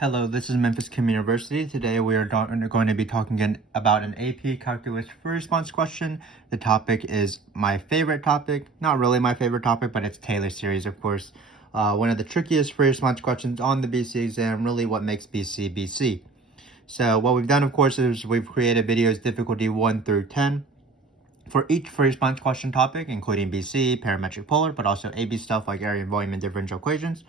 Hello, this is Memphis Communiversity. Today we are going to be talking about an AP Calculus free response question. The topic is my favorite topic. Not really my favorite topic, but it's Taylor Series, of course. One of the trickiest free response questions on the BC exam, really what makes BC BC. So what we've done, of course, is we've created videos difficulty 1 through 10 for each free response question topic, including BC, parametric polar, but also AB stuff like area and volume and differential equations.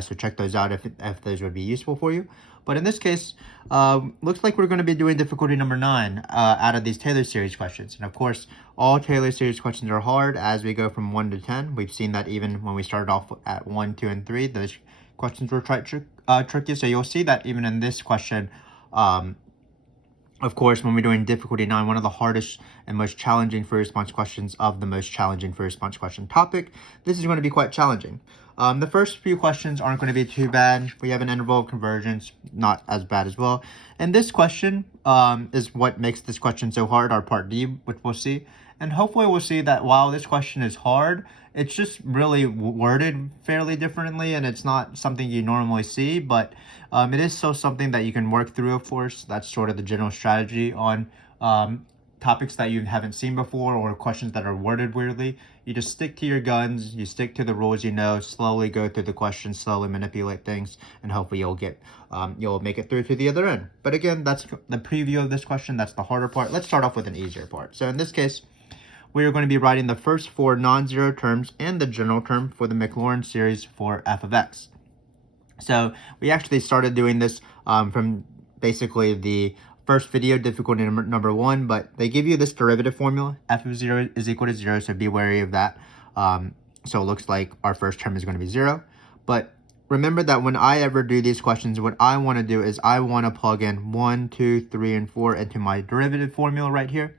So check those out if those would be useful for you. But in this case, looks like we're going to be doing difficulty number 9 out of these Taylor Series questions. And of course, all Taylor Series questions are hard as we go from 1 to 10. We've seen that even when we started off at 1, 2, and 3, those questions were tricky. So you'll see that even in this question, of course, when we're doing difficulty 9, one of the hardest and most challenging free response questions of the most challenging free response question topic, this is going to be quite challenging. The first few questions aren't going to be too bad. We have an interval of convergence, not as bad as well. And this question is what makes this question so hard, our part D, which we'll see. And hopefully we'll see that while this question is hard, it's just really worded fairly differently, and it's not something you normally see, but it is still something that you can work through, of course. That's sort of the general strategy on topics that you haven't seen before or questions that are worded weirdly. You just stick to your guns, you stick to the rules you know, slowly go through the questions, slowly manipulate things, and hopefully you'll make it through to the other end. But again, that's the preview of this question. That's the harder part. Let's start off with an easier part. So in this case, we are going to be writing the first 4 non-zero terms and the general term for the Maclaurin series for f of x. So we actually started doing this from basically the first video, difficulty number 1, but they give you this derivative formula. F of 0 is equal to 0, so be wary of that. So it looks like our first term is going to be 0. But remember that when I ever do these questions, what I want to do is I want to plug in 1, 2, 3, and 4 into my derivative formula right here.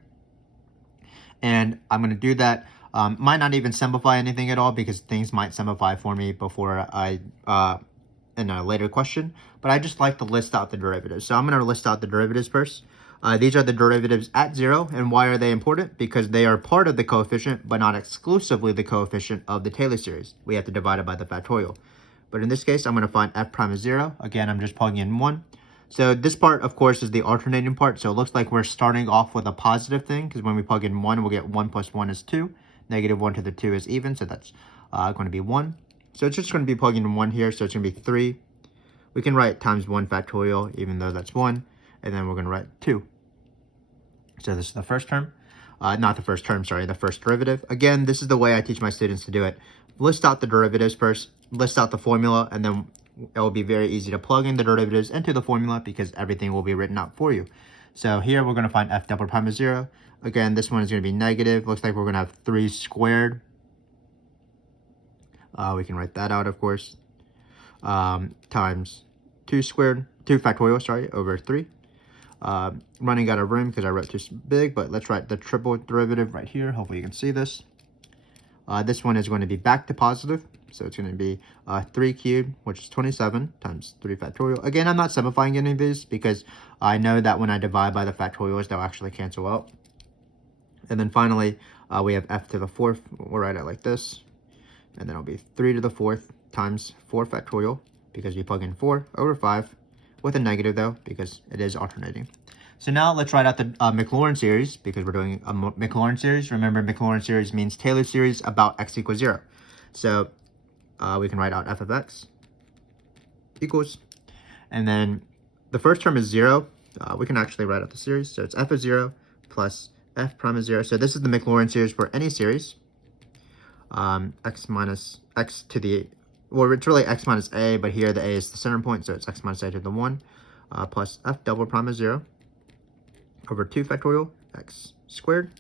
And I'm going to do that. Might not even simplify anything at all because things might simplify for me before in a later question. But I just like to list out the derivatives. So I'm going to list out the derivatives first. These are the derivatives at 0. And why are they important? Because they are part of the coefficient, but not exclusively the coefficient of the Taylor series. We have to divide it by the factorial. But in this case, I'm going to find f prime is 0. Again, I'm just plugging in 1. So this part, of course, is the alternating part. So it looks like we're starting off with a positive thing because when we plug in 1, we'll get 1 plus 1 is 2. Negative 1 to the 2 is even, so that's going to be 1. So it's just going to be plugging in 1 here, so it's going to be 3. We can write times 1 factorial, even though that's 1. And then we're going to write 2. So this is the first term. Not the first term, sorry, the first derivative. Again, this is the way I teach my students to do it. List out the derivatives first, list out the formula, and then it will be very easy to plug in the derivatives into the formula because everything will be written out for you. So here we're going to find f double prime is 0. Again, this one is going to be negative. Looks like we're going to have 3 squared. We can write that out, of course. Times 2 factorial, sorry, over 3. Running out of room because I wrote too big, but let's write the triple derivative right here. Hopefully you can see this. This one is going to be back to positive. So it's going to be 3 cubed, which is 27, times 3 factorial. Again, I'm not simplifying any of these because I know that when I divide by the factorials, they'll actually cancel out. And then finally, we have f to the 4th. We'll write it like this. And then it'll be 3 to the 4th times 4 factorial because we plug in 4 over 5 with a negative, though, because it is alternating. So now let's write out the Maclaurin series because we're doing a Maclaurin series. Remember, Maclaurin series means Taylor series about x equals 0. So we can write out f of x equals, and then the first term is 0. We can actually write out the series. So it's f of 0 plus f prime of 0. So this is the Maclaurin series for any series. X minus x to the, well, it's really x minus a, but here the a is the center point, so it's x minus a to the 1 plus f double prime of 0 over 2 factorial x squared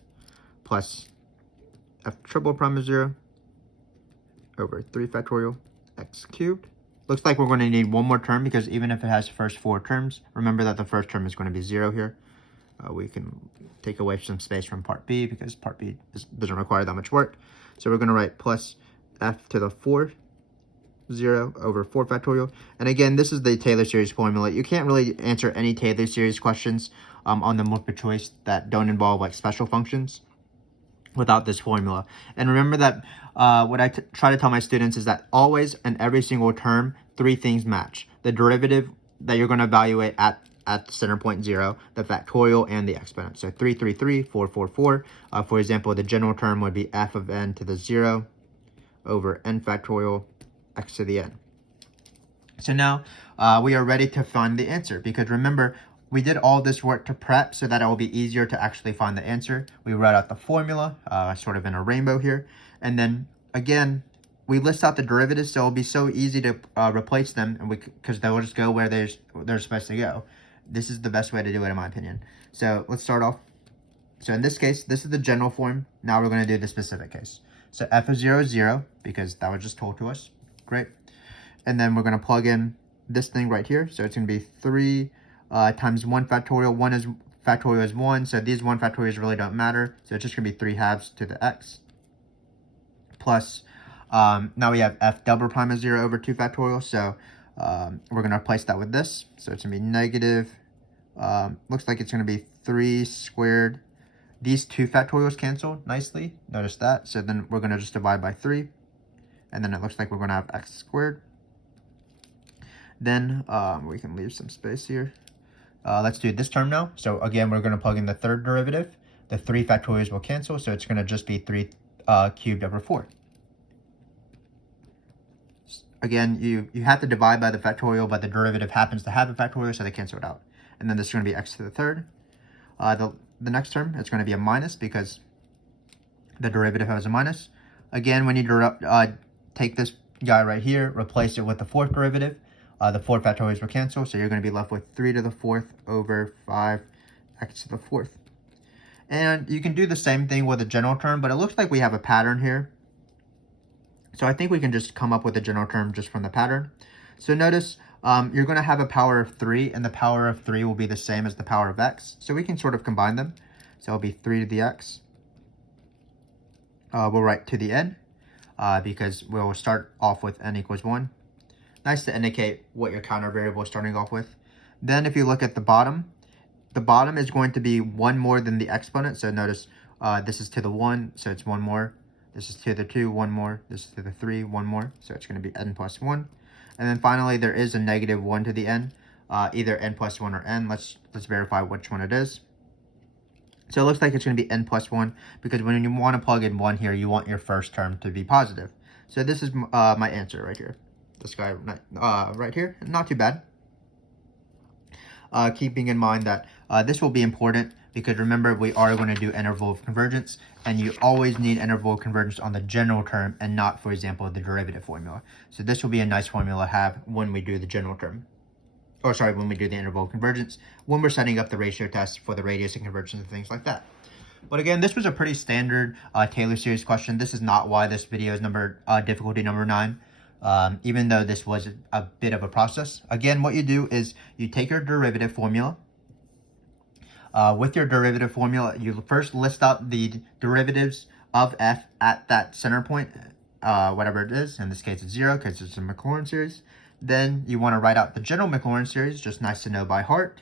plus f triple prime of 0 over 3 factorial x cubed. Looks like we're going to need one more term because even if it has first 4 terms, remember that the first term is going to be 0 here. We can take away some space from part B because part B doesn't require that much work. So we're going to write plus f to the 4th 0 over 4 factorial. And again, this is the Taylor series formula. You can't really answer any Taylor series questions on the multiple choice that don't involve like special functions without this formula. And remember that what I try to tell my students is that always in every single term, 3 things match: the derivative that you're going to evaluate at the center point 0, the factorial and the exponent. So 3, 3, 3, 4, 4, 4. For example, the general term would be f of n to the 0 over n factorial x to the n. So now we are ready to find the answer, because remember, we did all this work to prep so that it will be easier to actually find the answer. We wrote out the formula, sort of in a rainbow here. And then again, we list out the derivatives, so it'll be so easy to replace them, and because they'll just go where they're supposed to go. This is the best way to do it, in my opinion. So let's start off. So in this case, this is the general form. Now we're going to do the specific case. So f of 0 is 0, because that was just told to us. Great. And then we're going to plug in this thing right here. So it's going to be 3 times 1 factorial. Factorial is 1, so these 1 factorials really don't matter. So it's just going to be 3 halves to the x. Plus, now we have f double prime is 0 over 2 factorial. So we're going to replace that with this. So it's going to be negative. Looks like it's going to be 3 squared. These 2 factorials cancel nicely. Notice that. So then we're going to just divide by 3. And then it looks like we're going to have x squared. Then we can leave some space here. Let's do this term now. So again, we're going to plug in the third derivative. The 3 factorials will cancel. So it's going to just be 3 cubed over 4. Again, you have to divide by the factorial, but the derivative happens to have a factorial, so they cancel it out. And then this is going to be x to the third. The next term, it's going to be a minus because the derivative has a minus. Again, when you take this guy right here, replace it with the fourth derivative, the 4 factorials will cancel, so you're going to be left with 3 to the 4th over 5 x to the 4th. And you can do the same thing with a general term, but it looks like we have a pattern here. So I think we can just come up with a general term just from the pattern. So notice you're going to have a power of 3, and the power of 3 will be the same as the power of x. So we can sort of combine them. So it'll be 3 to the x. We'll write to the n because we'll start off with n equals 1. Nice to indicate what your counter variable is starting off with. Then if you look at the bottom is going to be 1 more than the exponent. So notice this is to the 1, so it's 1 more. This is to the 2, 1 more. This is to the 3, 1 more. So it's going to be n plus 1. And then finally, there is a negative 1 to the n, either n plus 1 or n. Let's verify which one it is. So it looks like it's going to be n plus 1, because when you want to plug in 1 here, you want your first term to be positive. So this is my answer right here. This guy right here, not too bad. Keeping in mind that this will be important, because remember, we are going to do interval of convergence, and you always need interval of convergence on the general term and not, for example, the derivative formula. So this will be a nice formula to have when we do the general term. Or sorry, when we do the interval of convergence, when we're setting up the ratio test for the radius and convergence and things like that. But again, this was a pretty standard Taylor series question. This is not why this video is difficulty number 9. Even though this was a bit of a process. Again, what you do is you take your derivative formula. With your derivative formula, you first list out the derivatives of f at that center point, whatever it is. In this case, it's 0 because it's a Maclaurin series. Then you want to write out the general Maclaurin series, just nice to know by heart.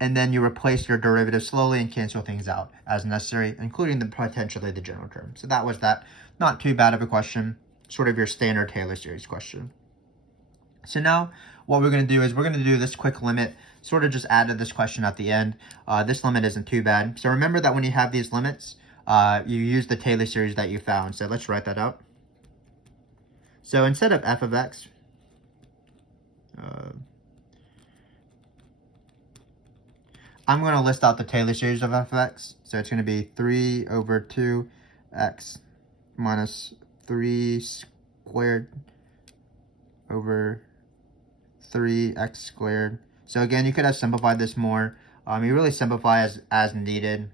And then you replace your derivative slowly and cancel things out as necessary, including potentially the general term. So that was that. Not too bad of a question. Sort of your standard Taylor series question. So now what we're going to do is we're going to do this quick limit, sort of just added this question at the end. This limit isn't too bad. So remember that when you have these limits, you use the Taylor series that you found. So let's write that out. So instead of f of x, I'm going to list out the Taylor series of f of x. So it's going to be 3 over 2x minus 3 squared over 3x squared. So again, you could have simplified this more. You really simplify as needed.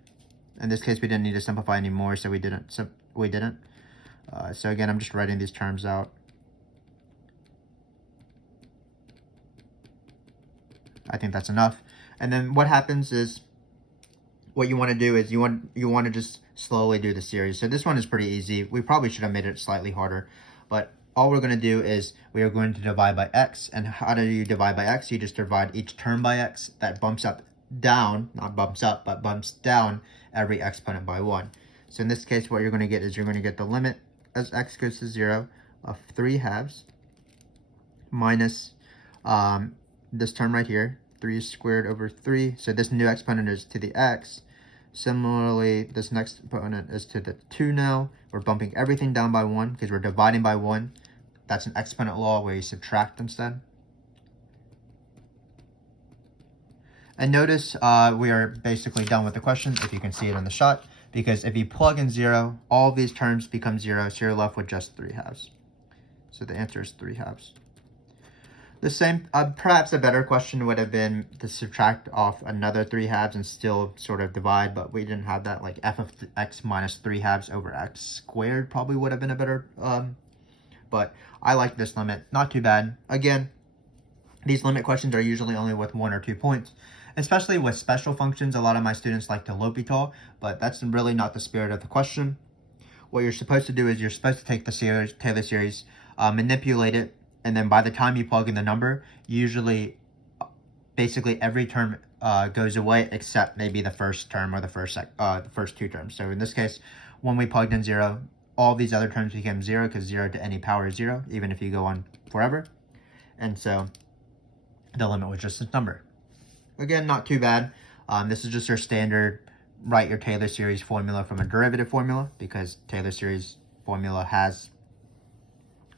In this case, we didn't need to simplify anymore, so we didn't. So again, I'm just writing these terms out. I think that's enough. And then what happens is, what you want to do is you want to just slowly do the series. So this one is pretty easy. We probably should have made it slightly harder, but all we're going to do is we are going to divide by x. And how do you divide by x? You just divide each term by x. That bumps up down, not bumps up, but bumps down every exponent by 1. So in this case, what you're going to get is you're going to get the limit as x goes to 0 of 3 halves minus this term right here, 3 squared over 3. So this new exponent is to the x. Similarly, this next exponent is to the 2 now. We're bumping everything down by 1 because we're dividing by 1. That's an exponent law where you subtract instead. And notice we are basically done with the question, if you can see it in the shot, because if you plug in 0, all of these terms become 0, so you're left with just 3/2. So the answer is 3/2. The same, perhaps a better question would have been to subtract off another 3/2 and still sort of divide, but we didn't have that. Like f of x minus 3/2 over x squared probably would have been a better, but I like this limit, not too bad. Again, these limit questions are usually only with 1 or 2 points, especially with special functions. A lot of my students like to L'Hopital, but that's really not the spirit of the question. What you're supposed to do is you're supposed to take the Taylor series, manipulate it, and then by the time you plug in the number, usually basically every term goes away except maybe the first term or the first 2 terms. So in this case, when we plugged in 0, all these other terms became 0 because 0 to any power is 0, even if you go on forever. And so the limit was just this number. Again, not too bad. This is just your standard write your Taylor series formula from a derivative formula, because Taylor series formula has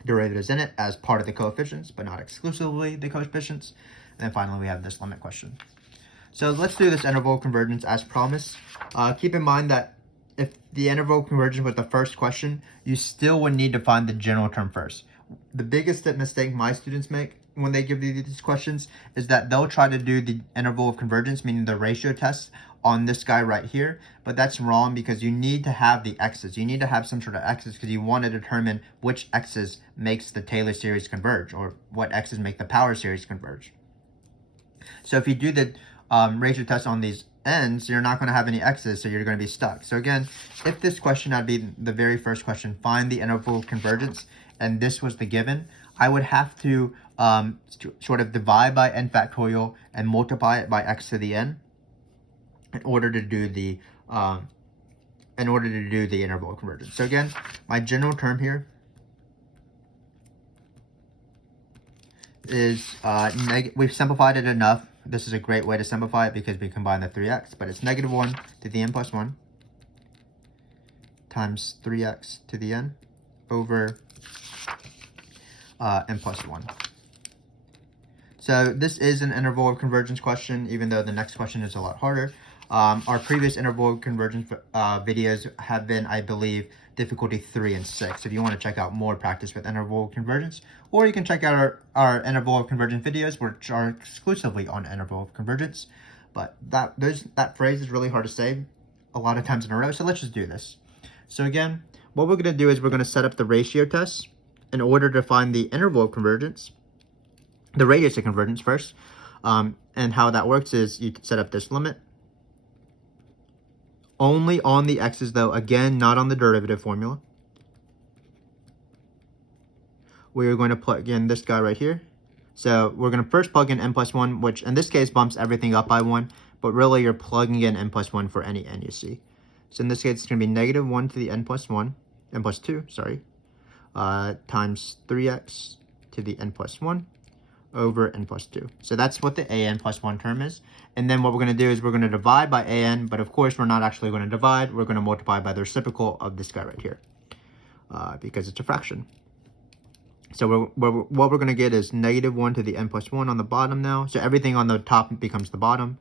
derivatives in it as part of the coefficients, but not exclusively the coefficients. And then finally, we have this limit question. So let's do this interval convergence as promised. Keep in mind that if the interval convergence was the first question, you still would need to find the general term first. The biggest mistake my students make when they give you these questions is that they'll try to do the interval of convergence, meaning the ratio test, on this guy right here, but that's wrong because you need to have the x's. You need to have some sort of x's because you want to determine which x's makes the Taylor series converge, or what x's make the power series converge. So if you do the ratio test on these ends, you're not going to have any x's, so you're going to be stuck. So again, if this question had been the very first question, find the interval of convergence, and this was the given, I would have to sort of divide by n factorial and multiply it by x to the n in order to do the interval of convergence. So again, my general term here is we've simplified it enough. This is a great way to simplify it because we combine the 3x, but it's -1 to the n plus 1 times 3x to the n over n plus 1. So this is an interval of convergence question, even though the next question is a lot harder. Our previous interval of convergence videos have been, I believe, difficulty 3 and 6. If you want to check out more practice with interval of convergence, or you can check out our interval of convergence videos, which are exclusively on interval of convergence. But that phrase is really hard to say a lot of times in a row, so let's just do this. So again, what we're going to do is we're going to set up the ratio test in order to find the interval of convergence, the radius of convergence first. And how that works is you set up this limit. Only on the x's though, again, not on the derivative formula. We're going to plug in this guy right here. So we're going to first plug in n plus 1, which in this case bumps everything up by 1, but really you're plugging in n plus 1 for any n you see. So in this case, it's going to be -1 to the n plus 2, sorry, times 3x to the n plus 1 over n plus 2. So that's what the an plus 1 term is. And then what we're going to do is we're going to divide by an, but of course we're not actually going to divide. We're going to multiply by the reciprocal of this guy right here because it's a fraction. So what we're going to get is -1 to the n plus 1 on the bottom now. So everything on the top becomes the bottom.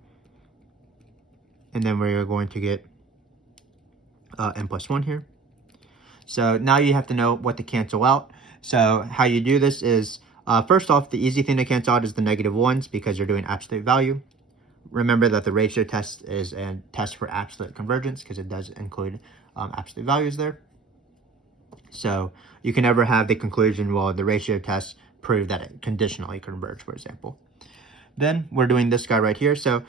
And then we're going to get n plus 1 here. So now you have to know what to cancel out. So how you do this is, first off, the easy thing to cancel out is the -1s because you're doing absolute value. Remember that the ratio test is a test for absolute convergence because it does include absolute values there. So you can never have the conclusion, well, the ratio test proved that it conditionally converged, for example. Then we're doing this guy right here. So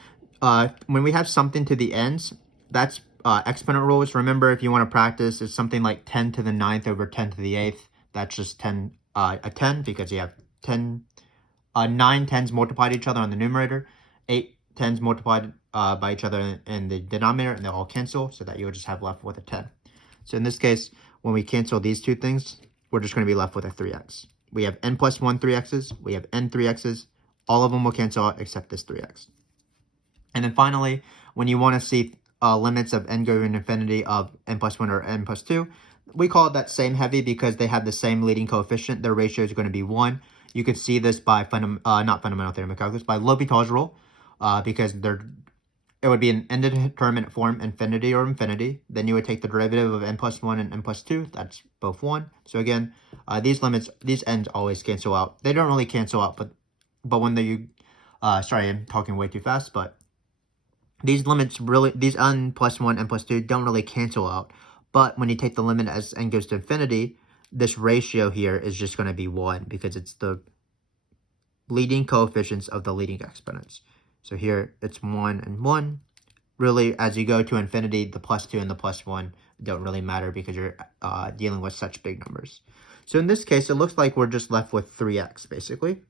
when we have something to the ends, that's exponent rules. Remember, if you want to practice, it's something like 10 to the 9th over 10 to the 8th. That's just a 10 because you have 9 tens multiplied each other on the numerator, 8 tens multiplied by each other in the denominator, and they'll all cancel, so that you'll just have left with a 10. So in this case, when we cancel these two things, we're just going to be left with a 3x. We have n plus 1 3x's, we have n 3x's, All of them will cancel out except this 3x. And then finally, when you want to see limits of n going to infinity of n plus 1 or n plus 2, we call it that same heavy because they have the same leading coefficient. Their ratio is going to be 1. You could see this by not fundamental theorem of calculus, by L'Hopital's rule, because it would be an indeterminate form, infinity or infinity. Then you would take the derivative of n plus 1 and n plus 2. That's both 1. So again, these limits, these ends always cancel out. They don't really cancel out, but when sorry, I'm talking way too fast, but these limits really, these n plus 1, n plus 2 don't really cancel out. But when you take the limit as n goes to infinity, this ratio here is just going to be 1 because it's the leading coefficients of the leading exponents. So here it's 1 and 1. Really, as you go to infinity, the plus 2 and the plus 1 don't really matter because you're dealing with such big numbers. So in this case, it looks like we're just left with 3x, basically.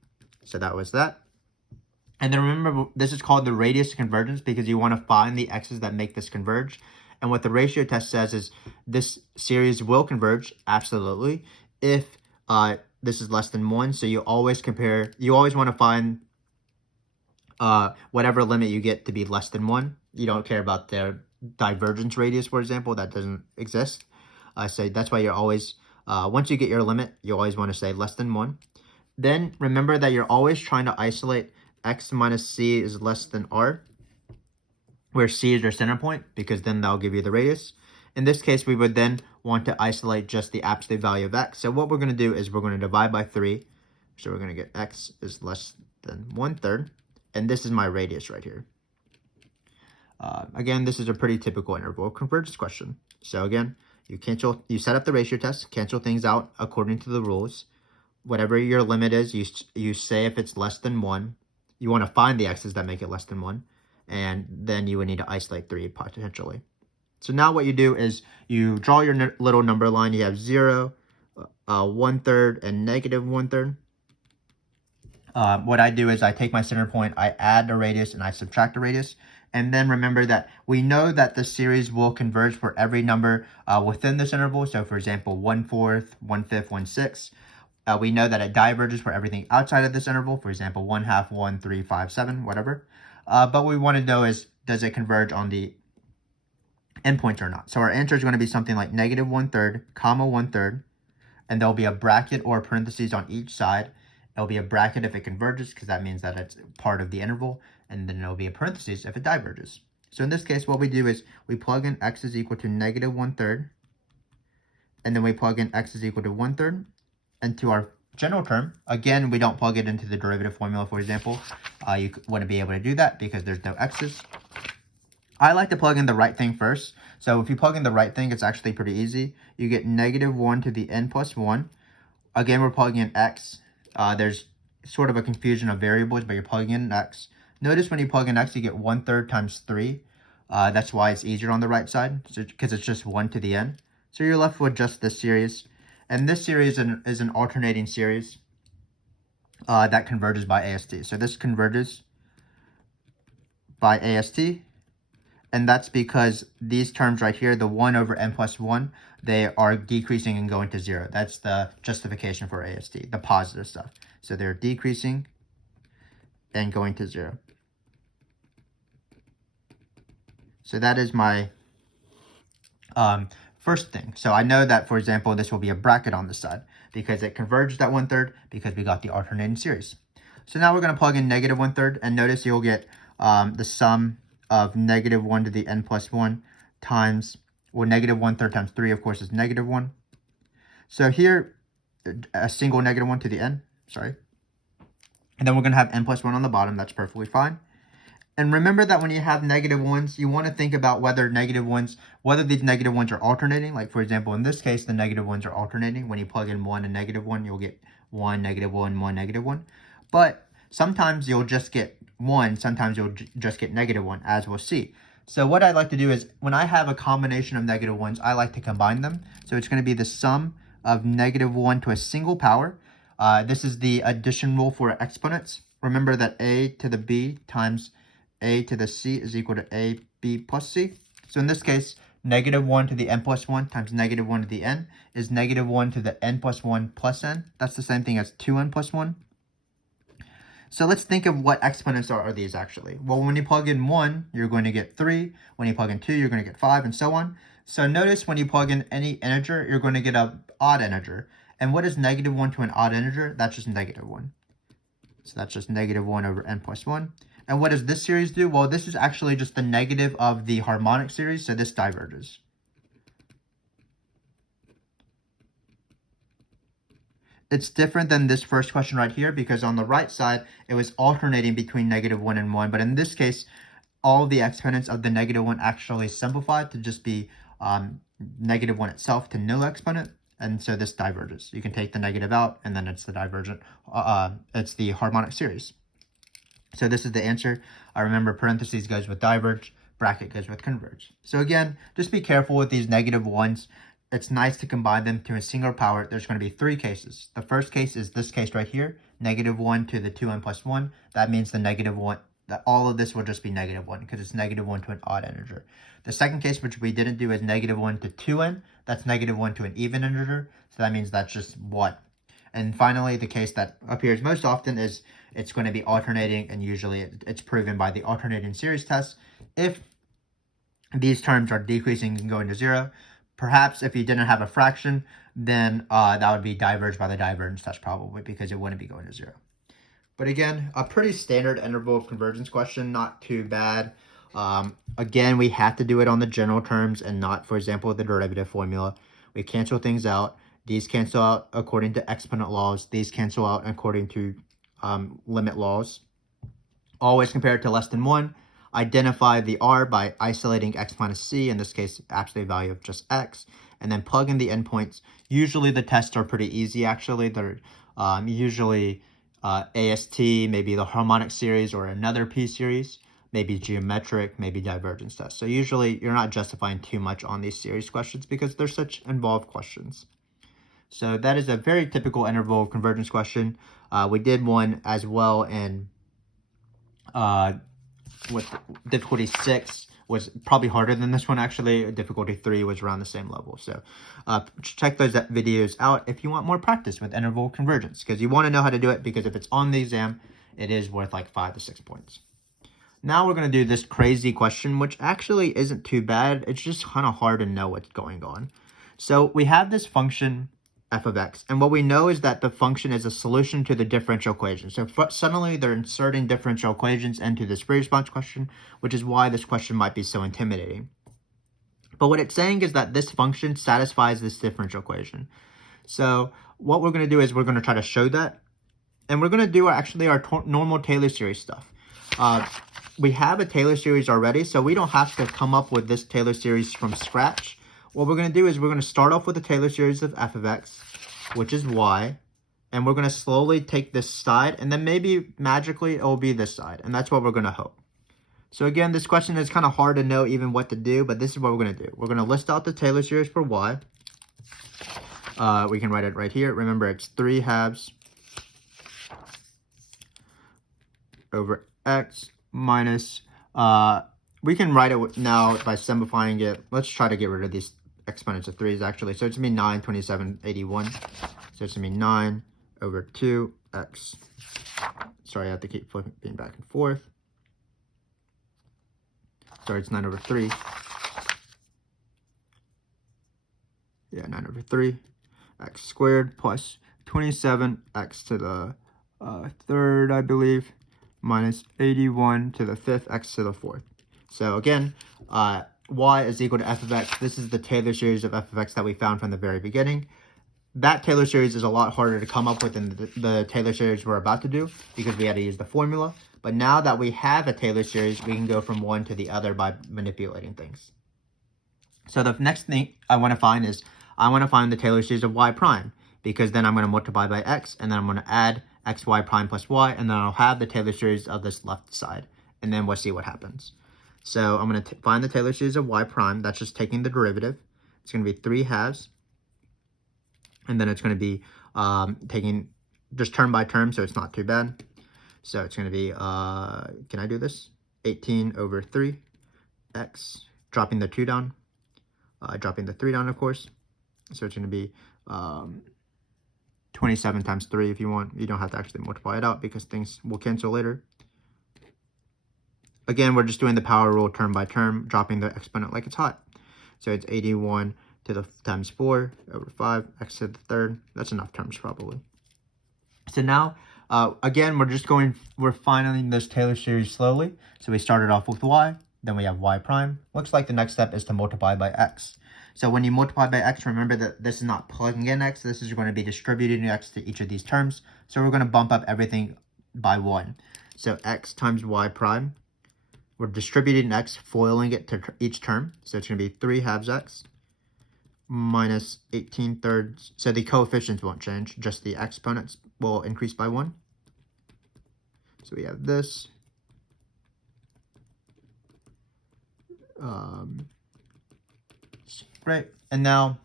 So that was that. And then remember, this is called the radius of convergence because you want to find the x's that make this converge. And what the ratio test says is this series will converge, absolutely, if this is less than 1. So you always want to find whatever limit you get to be less than 1. You don't care about their divergence radius, for example. That doesn't exist. So that's why you're always, once you get your limit, you always want to say less than 1. Then remember that you're always trying to isolate x minus c is less than r, where c is your center point, because then that'll give you the radius. In this case, we would then want to isolate just the absolute value of x. So what we're going to do is we're going to divide by 3. So we're going to get x is less than 1/3. And this is my radius right here. Again, this is a pretty typical interval convergence question. So again, you set up the ratio test, cancel things out according to the rules. Whatever your limit is, you say if it's less than 1. You want to find the x's that make it less than 1. And then you would need to isolate 3 potentially. So now what you do is you draw your little number line. You have 0, 1/3, and negative 1/3. What I do is I take my center point, I add a radius, and I subtract a radius. And then remember that we know that the series will converge for every number within this interval. So for example, 1/4, 1/5, 1/6. We know that it diverges for everything outside of this interval. For example, 1/2, 1, 3, 5, 7, whatever. But what we want to know is, does it converge on the endpoints or not? So our answer is going to be something like negative 1/3, comma 1/3. And there'll be a bracket or parentheses on each side. It'll be a bracket if it converges, because that means that it's part of the interval. And then it'll be a parentheses if it diverges. So in this case, what we do is we plug in x is equal to negative 1/3. And then we plug in x is equal to 1/3 into our general term. Again, we don't plug it into the derivative formula, for example. You wouldn't be able to do that because there's no x's. I like to plug in the right thing first. So if you plug in the right thing, it's actually pretty easy. You get negative 1 to the n plus 1. Again, we're plugging in x. There's sort of a confusion of variables, but you're plugging in x. Notice when you plug in x, you get 1/3 times 3. That's why it's easier on the right side, because it's just 1 to the n. So you're left with just this series. And this series is an alternating series that converges by AST. So this converges by AST. And that's because these terms right here, the 1 over n plus 1, they are decreasing and going to 0. That's the justification for AST, the positive stuff. So they're decreasing and going to 0. So that is my first thing. So I know that, for example, this will be a bracket on this side because it converged at 1/3 because we got the alternating series. So now we're going to plug in negative 1/3, and notice you'll get the sum of negative 1 to the n plus 1 times, well, negative 1/3 times 3, of course, is negative 1. So here, a single negative 1 to the n, sorry. And then we're going to have n plus 1 on the bottom. That's perfectly fine. And remember that when you have negative 1s, you want to think about whether these negative 1s are alternating. Like, for example, in this case, the negative 1s are alternating. When you plug in 1 and negative 1, you'll get 1, negative 1, 1, negative 1. But sometimes you'll just get 1, sometimes you'll just get negative 1, as we'll see. So what I like to do is, when I have a combination of negative 1s, I like to combine them. So it's going to be the sum of negative 1 to a single power. This is the addition rule for exponents. Remember that a to the b times a to the c is equal to ab plus c. So in this case, negative 1 to the n plus 1 times negative 1 to the n is negative 1 to the n plus 1 plus n. That's the same thing as 2n plus 1. So let's think of what exponents are these actually. Well, when you plug in 1, you're going to get 3. When you plug in 2, you're going to get 5, and so on. So notice when you plug in any integer, you're going to get an odd integer. And what is negative 1 to an odd integer? That's just negative 1. So that's just negative 1 over n plus 1. And what does this series do? Well, this is actually just the negative of the harmonic series, so this diverges. It's different than this first question right here because on the right side, it was alternating between negative 1 and 1. But in this case, all the exponents of the negative 1 actually simplified to just be negative 1 itself to nil exponent. And so this diverges. You can take the negative out, and then it's the divergent, it's the harmonic series. So this is the answer. I remember parentheses goes with diverge, bracket goes with converge. So again, just be careful with these negative 1s. It's nice to combine them to a single power. There's going to be 3 cases. The first case is this case right here, negative 1 to the 2n plus 1. That means the negative 1, that all of this will just be negative 1 because it's negative 1 to an odd integer. The second case, which we didn't do, is negative 1 to 2n. That's negative 1 to an even integer. So that means that's just 1. And finally, the case that appears most often is it's going to be alternating, and usually it's proven by the alternating series test. If these terms are decreasing and going to 0, perhaps if you didn't have a fraction, then that would be diverged by the divergence test probably because it wouldn't be going to 0. But again, a pretty standard interval of convergence question, not too bad. Again, we have to do it on the general terms and not, for example, the derivative formula. We cancel things out. These cancel out according to exponent laws. These cancel out according to limit laws. Always compare it to less than 1. Identify the r by isolating x minus c, in this case, absolute value of just x, and then plug in the endpoints. Usually the tests are pretty easy, actually. They're usually AST, maybe the harmonic series or another P series, maybe geometric, maybe divergence test. So usually you're not justifying too much on these series questions because they're such involved questions. So that is a very typical interval of convergence question. We did one as well in with difficulty 6 was probably harder than this one actually. Difficulty 3 was around the same level. So check those videos out if you want more practice with interval convergence, because you want to know how to do it, because if it's on the exam, it is worth like 5 to 6 points. Now we're going to do this crazy question, which actually isn't too bad. It's just kind of hard to know what's going on. So we have this function f of x, and what we know is that the function is a solution to the differential equation. So suddenly they're inserting differential equations into this free response question, which is why this question might be so intimidating. But what it's saying is that this function satisfies this differential equation. So what we're going to do is we're going to try to show that, and we're going to do our normal Taylor series stuff. We have a Taylor series already, so we don't have to come up with this Taylor series from scratch. What we're going to do is we're going to start off with the Taylor series of f of x, which is y, and we're going to slowly take this side, and then maybe magically it will be this side, and that's what we're going to hope. So again, this question is kind of hard to know even what to do, but this is what we're going to do. We're going to list out the Taylor series for y. We can write it right here. Remember, it's 3 halves over x minus, we can write it now by simplifying it. Let's try to get rid of these exponents of 3's actually. So it's going to be 9, 27, 81. So it's going to be 9 over 2x. Sorry, I have to keep flipping back and forth. Sorry, it's 9 over 3. Yeah, 9 over 3. X squared plus 27x to the third, I believe, minus 81 to the fifth, x to the fourth. So again, y is equal to f of x. This is the Taylor series of f of x that we found from the very beginning. That Taylor series is a lot harder to come up with than the Taylor series we're about to do, because we had to use the formula. But now that we have a Taylor series, we can go from one to the other by manipulating things. So the next thing I want to find is, I want to find the Taylor series of y prime, because then I'm going to multiply by x, and then I'm going to add xy prime plus y, and then I'll have the Taylor series of this left side, and then we'll see what happens. So I'm going to find the Taylor series of y prime. That's just taking the derivative. It's going to be 3 halves. And then it's going to be taking just term by term, so it's not too bad. So it's going to be, can I do this? 18 over 3 x, dropping the 2 down, dropping the 3 down, of course. So it's going to be 27 times 3 if you want. You don't have to actually multiply it out because things will cancel later. Again, we're just doing the power rule term by term, dropping the exponent like it's hot. So it's 81 to the times 4 over 5, x to the third. That's enough terms probably. So now, again, we're finding this Taylor series slowly. So we started off with y, then we have y prime. Looks like the next step is to multiply by x. So when you multiply by x, remember that this is not plugging in x. This is going to be distributing x to each of these terms. So we're going to bump up everything by 1. So x times y prime. We're distributing x, foiling it to each term. So it's going to be 3 halves x minus 18 thirds. So the coefficients won't change, just the exponents will increase by 1. So we have this. Great. And now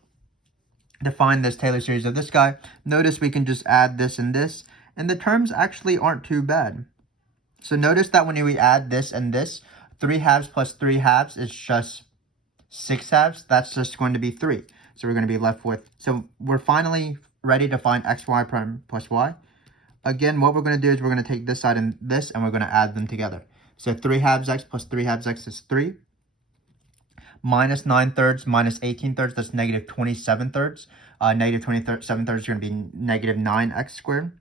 to find this Taylor series of this guy, notice we can just add this, and the terms actually aren't too bad. So notice that when we add this and this, 3 halves plus 3 halves is just 6 halves. That's just going to be 3. So we're going to be left with, so we're finally ready to find xy prime plus y. Again, what we're going to do is we're going to take this side and this, and we're going to add them together. So 3 halves x plus 3 halves x is 3. Minus 9 thirds minus 18 thirds, that's negative 27 thirds. Negative 27 thirds is going to be negative 9x squared.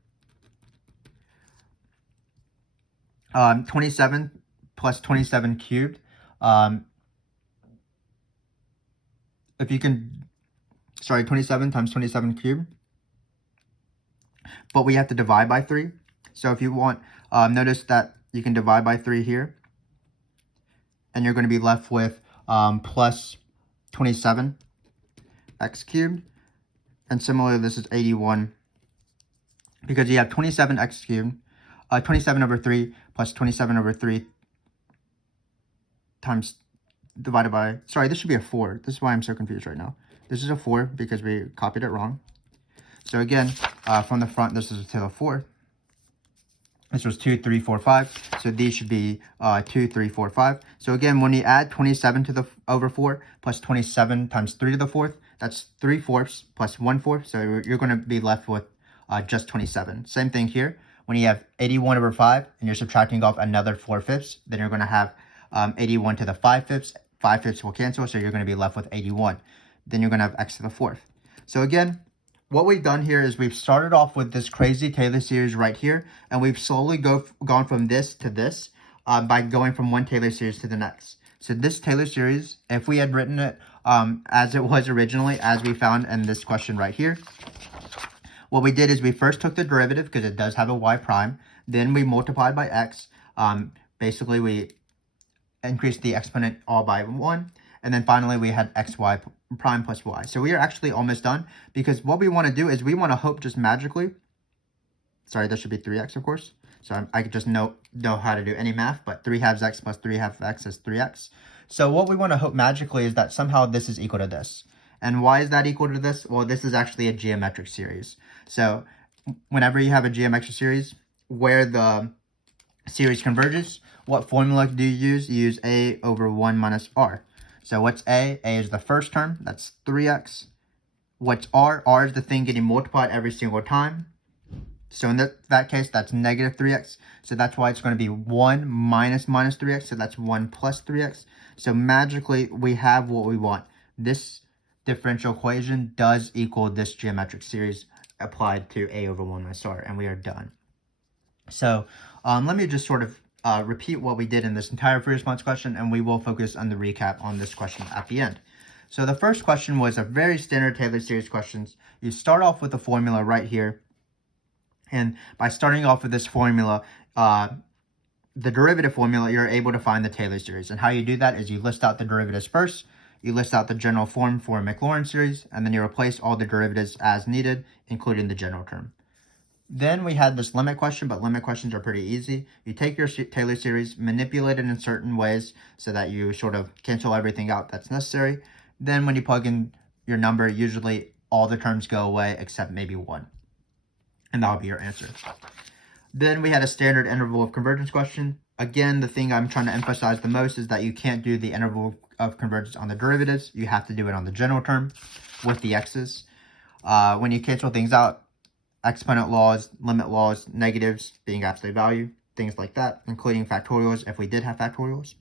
27 plus 27 cubed. If you can, 27 times 27 cubed. But we have to divide by 3. So if you want, notice that you can divide by 3 here. And you're going to be left with plus 27 x cubed. And similarly, this is 81. Because you have 27 x cubed. 27 over 3 plus 27 over 3 times divided by, this should be a 4. This is why I'm so confused right now. This is a 4 because we copied it wrong. So again, from the front, this is to the 4. This was 2, 3, 4, 5. So these should be 2, 3, 4, 5. So again, when you add 27 to the over 4 plus 27 times 3 to the 4th, that's 3/4 plus 1/4. So you're going to be left with just 27. Same thing here. When you have 81 over 5 and you're subtracting off another 4/5, then you're going to have 81 to the 5/5. 5/5 will cancel, so you're going to be left with 81. Then you're going to have x to the 4th. So again, what we've done here is we've started off with this crazy Taylor series right here, and we've slowly gone from this to this by going from one Taylor series to the next. So this Taylor series, if we had written it as it was originally, as we found in this question right here, what we did is we first took the derivative because it does have a y prime. Then we multiplied by x. Basically, we increased the exponent all by 1. And then finally, we had xy prime plus y. So we are actually almost done because what we want to do is we want to hope just magically. Sorry, there should be 3x, of course. So I could just know how to do any math, but 3 halves x plus 3 halves x is 3x. So what we want to hope magically is that somehow this is equal to this. And why is that equal to this? Well, this is actually a geometric series. So whenever you have a geometric series where the series converges, what formula do you use? You use a over 1 minus r. So what's a? A is the first term. That's 3x. What's r? R is the thing getting multiplied every single time. So in that case, that's negative 3x. So that's why it's going to be 1 minus 3x. So that's 1 plus 3x. So magically, we have what we want. This differential equation does equal this geometric series applied to a over 1 minus r, and we are done. So let me just sort of repeat what we did in this entire free response question, and we will focus on the recap on this question at the end. So the first question was a very standard Taylor series questions. You start off with a formula right here, and by starting off with this formula, the derivative formula, you're able to find the Taylor series. And how you do that is you list out the derivatives first, you list out the general form for Maclaurin series, and then you replace all the derivatives as needed, including the general term. Then we had this limit question, but limit questions are pretty easy. You take your Taylor series, manipulate it in certain ways so that you sort of cancel everything out that's necessary. Then when you plug in your number, usually all the terms go away except maybe 1. And that'll be your answer. Then we had a standard interval of convergence question. Again, the thing I'm trying to emphasize the most is that you can't do the interval of convergence on the derivatives. You have to do it on the general term with the x's. When you cancel things out, exponent laws, limit laws, negatives being absolute value, things like that, including factorials if we did have factorials.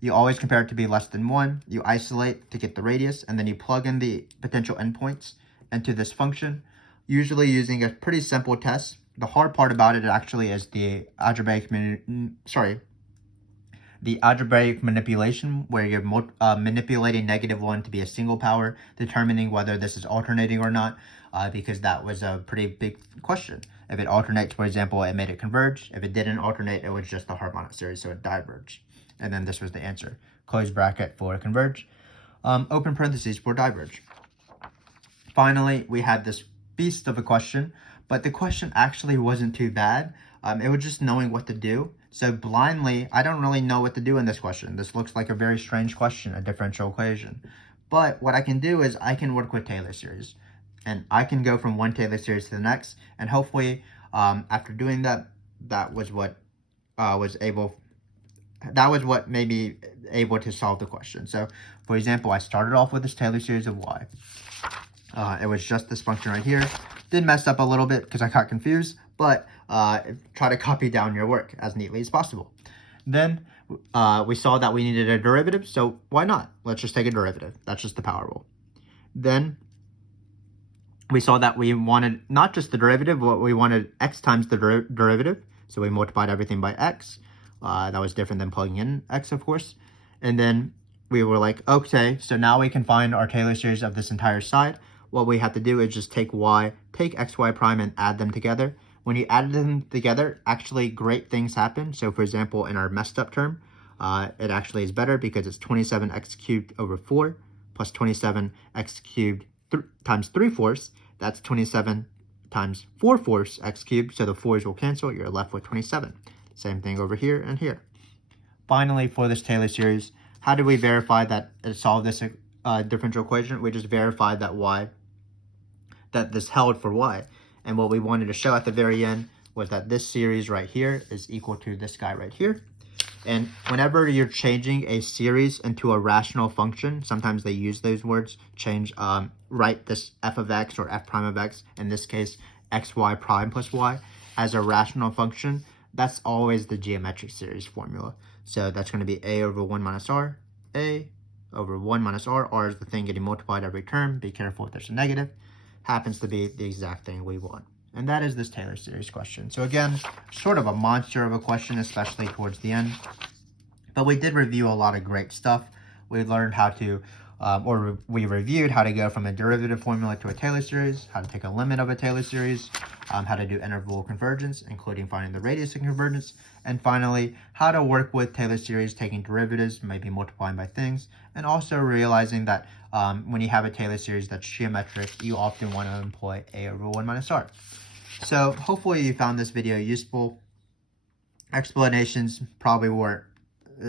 You always compare it to be less than 1. You isolate to get the radius, and then you plug in the potential endpoints into this function, usually using a pretty simple test. The hard part about it actually is the algebraic manipulation, where you're manipulating -1 to be a single power, determining whether this is alternating or not, because that was a pretty big question. If it alternates, for example, it made it converge. If it didn't alternate, it was just a harmonic series, so it diverged. And then this was the answer. Close bracket for converge, open parentheses for diverge. Finally, we had this beast of a question, but the question actually wasn't too bad. It was just knowing what to do. So blindly, I don't really know what to do in this question. This looks like a very strange question, a differential equation. But what I can do is I can work with Taylor series. And I can go from one Taylor series to the next. And hopefully, after doing that, that was what made me able to solve the question. So, for example, I started off with this Taylor series of y. It was just this function right here. Did mess up a little bit because I got confused, but try to copy down your work as neatly as possible. Then we saw that we needed a derivative, so why not? Let's just take a derivative. That's just the power rule. Then we saw that we wanted not just the derivative, but we wanted x times the derivative. So we multiplied everything by x. That was different than plugging in x, of course. And then we were like, okay, so now we can find our Taylor series of this entire side. What we have to do is just take xy prime and add them together. When you add them together, actually great things happen. So for example, in our messed up term, it actually is better because it's 27x cubed over 4 plus 27x cubed times 3/4. That's 27 times 4/4 x cubed. So the 4's will cancel. You're left with 27. Same thing over here and here. Finally, for this Taylor series, how do we verify that it solved this differential equation? We just verified that this held for y. And what we wanted to show at the very end was that this series right here is equal to this guy right here. And whenever you're changing a series into a rational function, sometimes they use those words, write this f of x or f prime of x, in this case, xy prime plus y, as a rational function. That's always the geometric series formula. So that's going to be a over 1 minus r, a over 1 minus r. R is the thing getting multiplied every term. Be careful if there's a negative. Happens to be the exact thing we want. And that is this Taylor series question. So again, sort of a monster of a question, especially towards the end. But we did review a lot of great stuff. We learned how to, we reviewed how to go from a derivative formula to a Taylor series, how to take a limit of a Taylor series, how to do interval convergence, including finding the radius of convergence, and finally, how to work with Taylor series, taking derivatives, maybe multiplying by things, and also realizing that when you have a Taylor series that's geometric, you often want to employ a over 1 minus r. So hopefully you found this video useful. Explanations probably weren't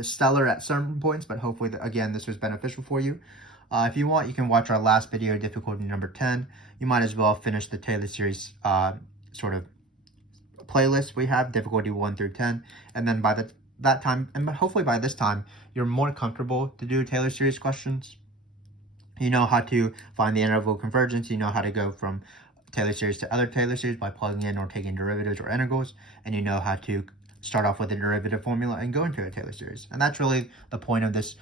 stellar at certain points, but hopefully, again, this was beneficial for you. If you want, you can watch our last video, difficulty number 10. You might as well finish the Taylor series sort of playlist we have, difficulty 1 through 10, and then by that time, and hopefully by this time, you're more comfortable to do Taylor series questions. You know how to find the interval convergence. You know how to go from Taylor series to other Taylor series by plugging in or taking derivatives or integrals, and you know how to start off with a derivative formula and go into a Taylor series. And that's really the point of this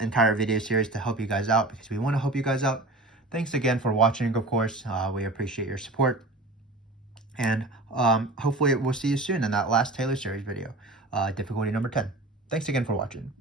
entire video series, to help you guys out, because we want to help you guys out. Thanks again for watching, of course. We appreciate your support. And hopefully we'll see you soon in that last Taylor series video, difficulty number 10. Thanks again for watching.